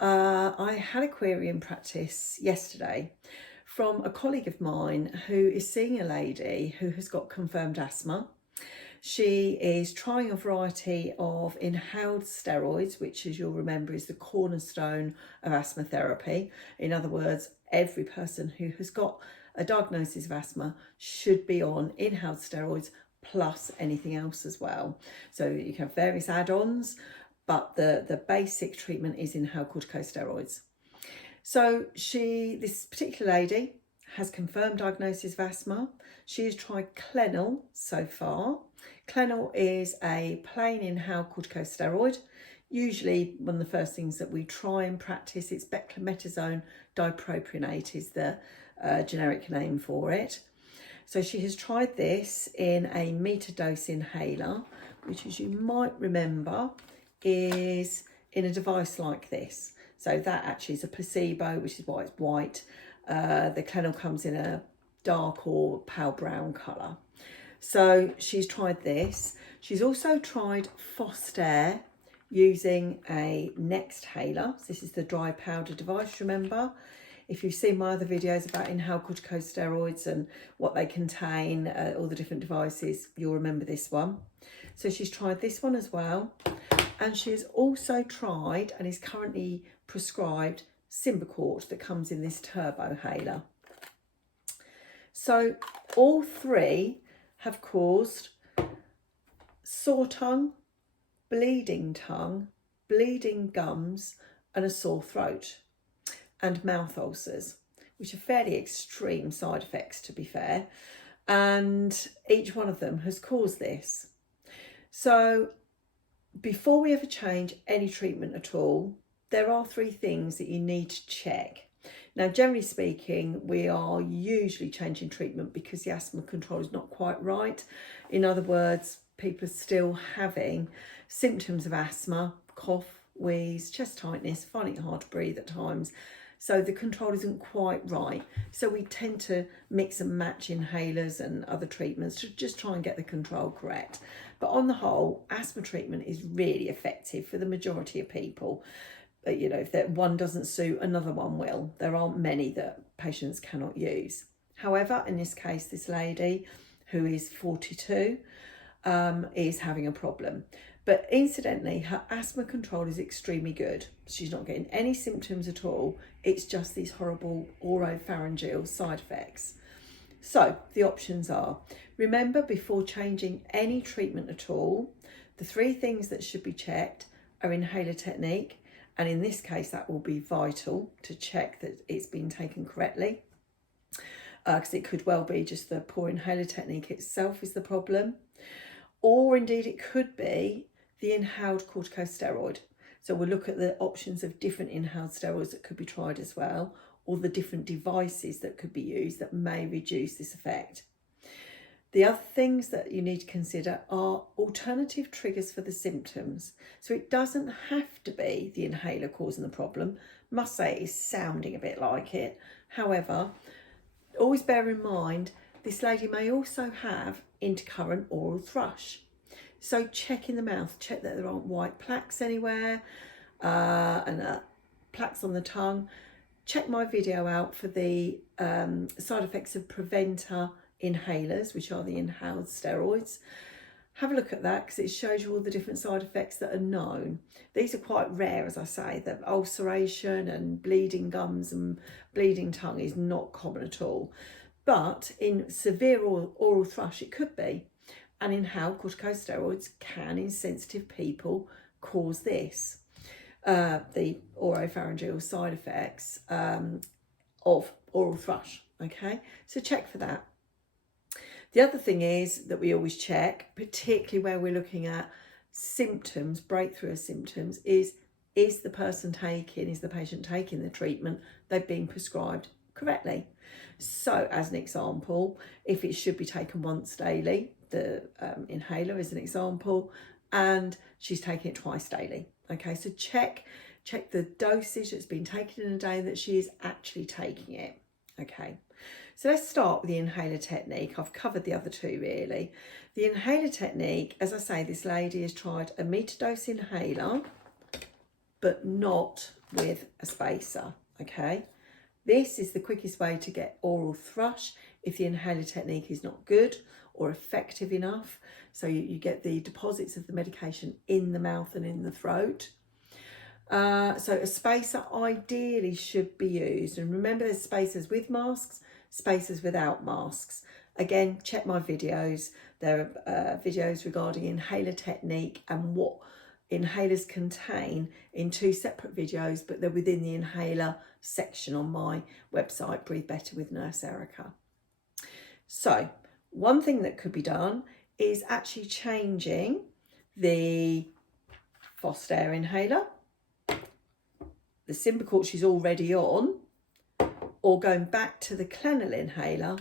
I had a query in practice yesterday from a colleague of mine who is seeing a lady who has got confirmed asthma. She is trying a variety of inhaled steroids, which, as you'll remember, is the cornerstone of asthma therapy. In other words, every person who has got a diagnosis of asthma should be on inhaled steroids plus anything else as well. So you can have various add-ons, but the basic treatment is inhaled corticosteroids. So this particular lady has confirmed diagnosis of asthma. She has tried Clenil so far. Clenil is a plain inhaled corticosteroid. Usually one of the first things that we try and practice, it's beclomethasone dipropionate is the generic name for it. So she has tried this in a meter dose inhaler, which, as you might remember, is in a device like this. So that actually is a placebo, which is why it's white. The Clenil comes in a dark or pale brown colour. So she's tried this. She's also tried Foster using a Nexthaler. So this is the dry powder device, remember? If you've seen my other videos about inhaled corticosteroids and what they contain, all the different devices, you'll remember this one. So she's tried this one as well. And she has also tried and is currently prescribed Symbicort that comes in this Turbohaler. So all three have caused sore tongue, bleeding gums and a sore throat and mouth ulcers, which are fairly extreme side effects, to be fair. And each one of them has caused this. So before we ever change any treatment at all, there are three things that you need to check. Now, generally speaking, we are usually changing treatment because the asthma control is not quite right. In other words, people are still having symptoms of asthma, cough, wheeze, chest tightness, finding it hard to breathe at times. So the control isn't quite right. So we tend to mix and match inhalers and other treatments to just try and get the control correct. But on the whole, asthma treatment is really effective for the majority of people. But, you know, if that one doesn't suit, another one will. There aren't many that patients cannot use. However, in this case, this lady who is 42 is having a problem. But incidentally, her asthma control is extremely good. She's not getting any symptoms at all. It's just these horrible oropharyngeal side effects. So the options are, remember, before changing any treatment at all, the three things that should be checked are inhaler technique. And in this case, that will be vital to check that it's been taken correctly. Because it could well be just the poor inhaler technique itself is the problem. Or indeed it could be the inhaled corticosteroid. So we'll look at the options of different inhaled steroids that could be tried as well, or the different devices that could be used that may reduce this effect. The other things that you need to consider are alternative triggers for the symptoms. So it doesn't have to be the inhaler causing the problem. Must say it is sounding a bit like it. However, always bear in mind, this lady may also have intercurrent oral thrush. So check in the mouth, check that there aren't white plaques anywhere and plaques on the tongue. Check my video out for the side effects of preventer inhalers, which are the inhaled steroids. Have a look at that because it shows you all the different side effects that are known. These are quite rare, as I say. The ulceration and bleeding gums and bleeding tongue is not common at all. But in severe oral thrush, it could be. And inhaled corticosteroids can, in sensitive people, cause this. The oropharyngeal side effects of oral thrush. Okay, so check for that. The other thing is that we always check, particularly where we're looking at symptoms, breakthrough of symptoms, is the patient taking the treatment they've been prescribed correctly? So as an example, if it should be taken once daily, the inhaler is an example, and she's taking it twice daily. Okay, so check the dosage that's been taken in a day that she is actually taking it. Okay, so let's start with the inhaler technique. I've covered the other two really. The inhaler technique, as I say, this lady has tried a meter dose inhaler, but not with a spacer, okay? This is the quickest way to get oral thrush if the inhaler technique is not good or effective enough. So you get the deposits of the medication in the mouth and in the throat. So a spacer ideally should be used. And remember, there's spacers with masks, spacers without masks. Again, check my videos. There are videos regarding inhaler technique and what inhalers contain in 2 separate videos, but they're within the inhaler section on my website, Breathe Better with Nurse Erica. So one thing that could be done is actually changing the Foster inhaler, the Symbicort she's already on, or going back to the Clenil inhaler,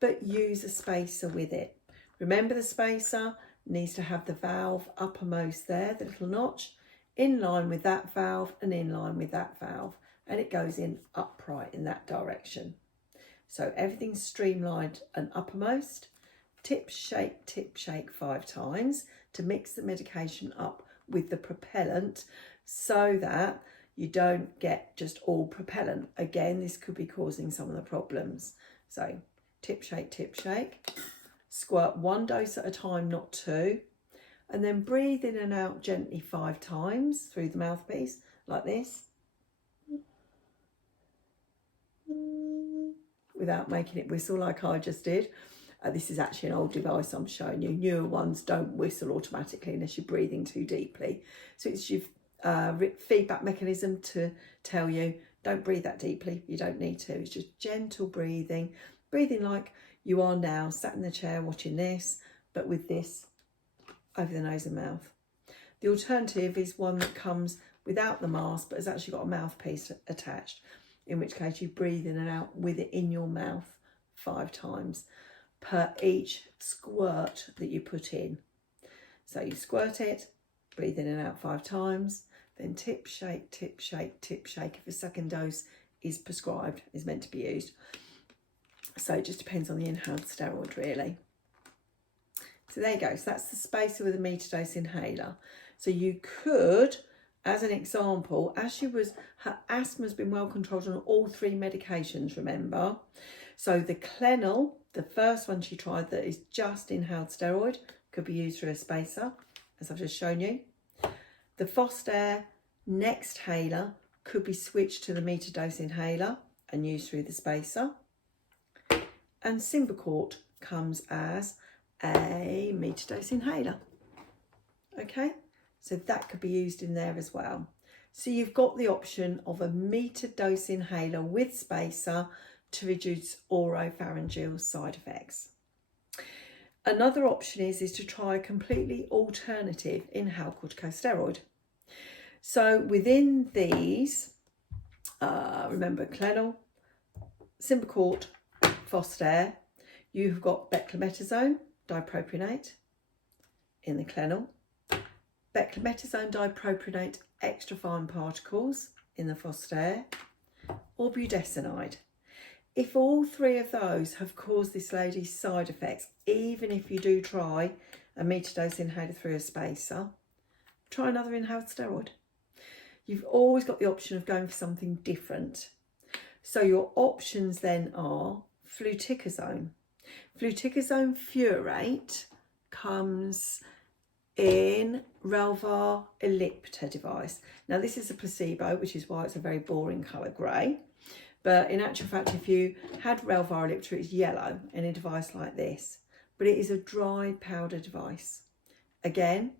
but use a spacer with it. Remember, the spacer needs to have the valve uppermost there, the little notch, in line with that valve and in line with that valve, and it goes in upright in that direction. So everything's streamlined and uppermost. Tip, shake 5 times to mix the medication up with the propellant so that you don't get just all propellant. Again, this could be causing some of the problems. So tip, shake. Squirt 1 dose at a time, not 2. And then breathe in and out gently 5 times through the mouthpiece, like this. Without making it whistle like I just did. This is actually an old device I'm showing you. Newer ones don't whistle automatically unless you're breathing too deeply. So it's your feedback mechanism to tell you, don't breathe that deeply. You don't need to. It's just gentle breathing. Breathing like you are now, sat in the chair watching this, but with this over the nose and mouth. The alternative is one that comes without the mask, but has actually got a mouthpiece attached, in which case you breathe in and out with it in your mouth 5 times per each squirt that you put in. So you squirt it, breathe in and out 5 times, then tip, shake if a second dose is prescribed, is meant to be used. So it just depends on the inhaled steroid, really. So there you go. So that's the spacer with a meter dose inhaler. So you could, as an example, as her asthma's been well controlled on all 3 medications, remember? So the Clenil, the first one she tried that is just inhaled steroid, could be used through a spacer, as I've just shown you. The Foster Nexthaler could be switched to the meter dose inhaler and used through the spacer. And Symbicort comes as a meter dose inhaler. Okay, so that could be used in there as well. So you've got the option of a meter dose inhaler with spacer to reduce oropharyngeal side effects. Another option is to try a completely alternative inhaled corticosteroid. So within these, remember Clenil, Symbicort, Foster, you've got beclometasone dipropionate in the Clenil, beclometasone dipropionate extra fine particles in the Foster, or budesonide. If all 3 of those have caused this lady side effects, even if you do try a meter dose inhaler through a spacer, try another inhaled steroid. You've always got the option of going for something different. So your options then are fluticasone. Fluticasone furoate comes in Relvar Ellipta device. Now this is a placebo, which is why it's a very boring colour grey. But in actual fact, if you had Relvar Ellipta, it's yellow in a device like this. But it is a dry powder device. Again,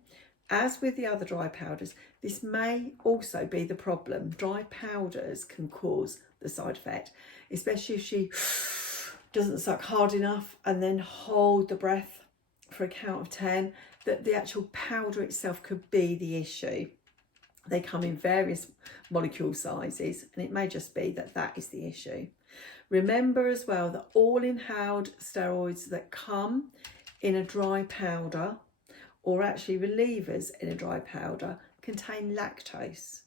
as with the other dry powders, this may also be the problem. Dry powders can cause the side effect, especially if she doesn't suck hard enough and then hold the breath for a count of 10, that the actual powder itself could be the issue. They come in various molecule sizes, and it may just be that that is the issue. Remember as well that all inhaled steroids that come in a dry powder, or actually relievers in a dry powder, contain lactose.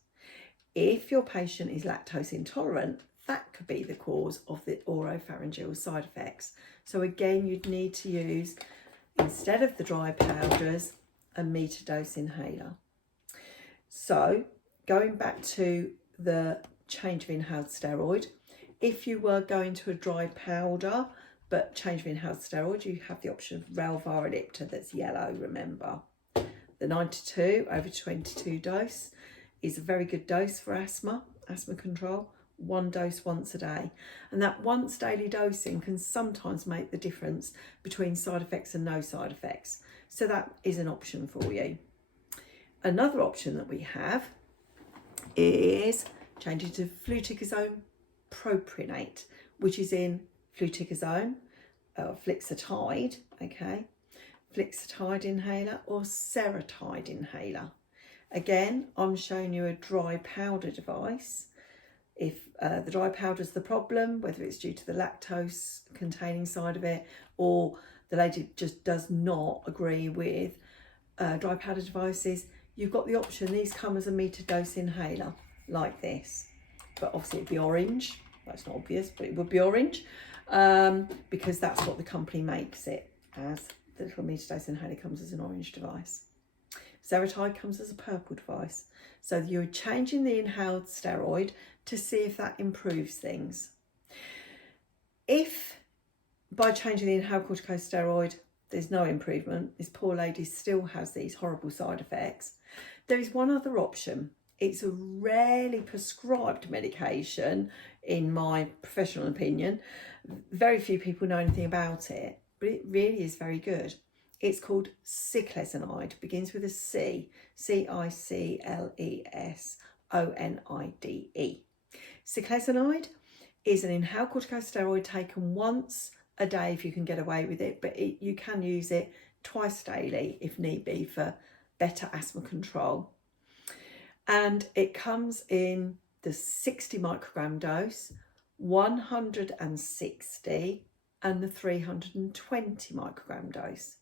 If your patient is lactose intolerant, that could be the cause of the oropharyngeal side effects. So again, you'd need to use, instead of the dry powders, a meter dose inhaler. So going back to the change of inhaled steroid. If you were going to a dry powder but change of inhaled steroid, you have the option of Relvar that's yellow, remember. The 92/22 dose is a very good dose for asthma control. 1 dose once a day. And that once daily dosing can sometimes make the difference between side effects and no side effects. So that is an option for you. Another option that we have is changing to fluticasone propionate, which is in fluticasone, Flixotide, okay, Flixotide inhaler or Seretide inhaler. Again, I'm showing you a dry powder device. If the dry powder is the problem, whether it's due to the lactose containing side of it or the lady just does not agree with dry powder devices, you've got the option. These come as a meter dose inhaler like this, but obviously it'd be orange. That's not obvious, but it would be orange because that's what the company makes it as. The little meter dose inhaler comes as an orange device. Seretide comes as a purple device. So you're changing the inhaled steroid to see if that improves things. If by changing the inhaled corticosteroid there's no improvement, this poor lady still has these horrible side effects, there is one other option. It's a rarely prescribed medication, in my professional opinion. Very few people know anything about it, but it really is very good. It's called ciclesonide, begins with a C, Ciclesonide. Ciclesonide is an inhaled corticosteroid taken once a day if you can get away with it, but you can use it twice daily if need be for better asthma control. And it comes in the 60 microgram dose, 160 and the 320 microgram dose.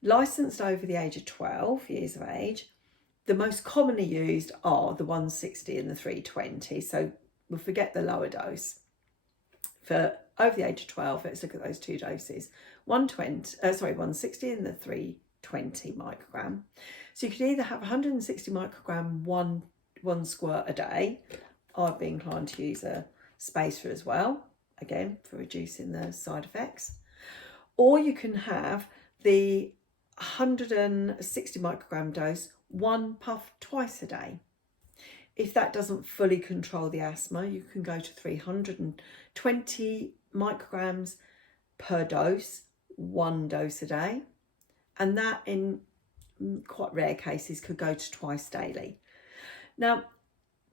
Licensed over the age of 12 years of age, the most commonly used are the 160 and the 320, so we'll forget the lower dose. For over the age of 12, let's look at those two doses, 160 and the 320 microgram. So you could either have 160 microgram one squirt a day. I'd be inclined to use a spacer as well, again, for reducing the side effects. Or you can have the 160 microgram dose, 1 puff twice a day. If that doesn't fully control the asthma, you can go to 320 micrograms per dose, 1 dose a day. And that in quite rare cases could go to twice daily. Now,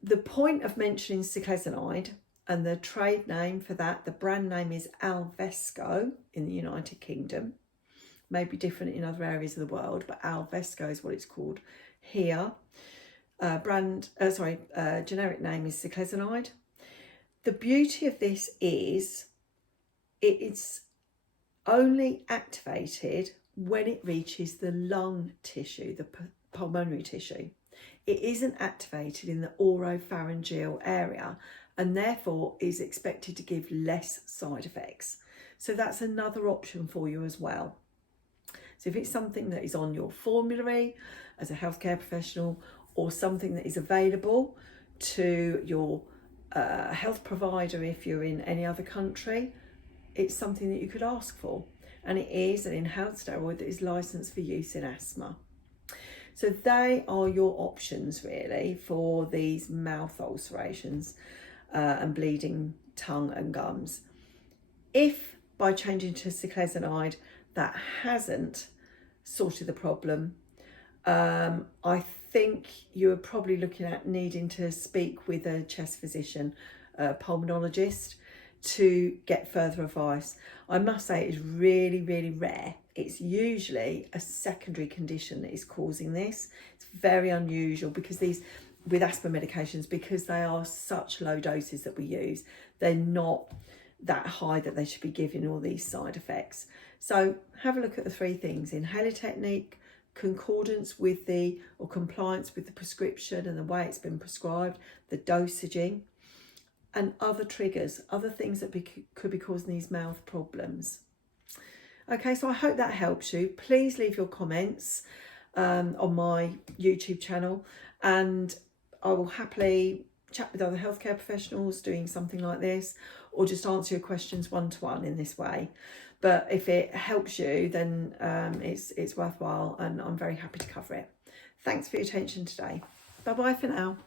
the point of mentioning ciclesonide, and the trade name for that, the brand name is Alvesco in the United Kingdom. May be different in other areas of the world, but Alvesco is what it's called here. Generic name is ciclesonide. The beauty of this is it's only activated when it reaches the lung tissue, the pulmonary tissue. It isn't activated in the oropharyngeal area and therefore is expected to give less side effects. So that's another option for you as well. So if it's something that is on your formulary as a healthcare professional, or something that is available to your health provider if you're in any other country, it's something that you could ask for. And it is an inhaled steroid that is licensed for use in asthma. So they are your options really for these mouth ulcerations and bleeding tongue and gums. If by changing to ciclesonide that hasn't sorted the problem, I think you're probably looking at needing to speak with a chest physician, a pulmonologist, to get further advice. I must say it is really, really rare. It's usually a secondary condition that is causing this. It's very unusual because with asthma medications, because they are such low doses that we use, they're not that high that they should be giving all these side effects. So have a look at the 3 things: inhaler technique, concordance with or compliance with the prescription and the way it's been prescribed, the dosaging, and other triggers, other things that could be causing these mouth problems. Okay, so I hope that helps you. Please leave your comments on my YouTube channel and I will happily chat with other healthcare professionals doing something like this, or just answer your questions one-to-one in this way. But if it helps you, then it's worthwhile, and I'm very happy to cover it. Thanks for your attention today. Bye-bye for now.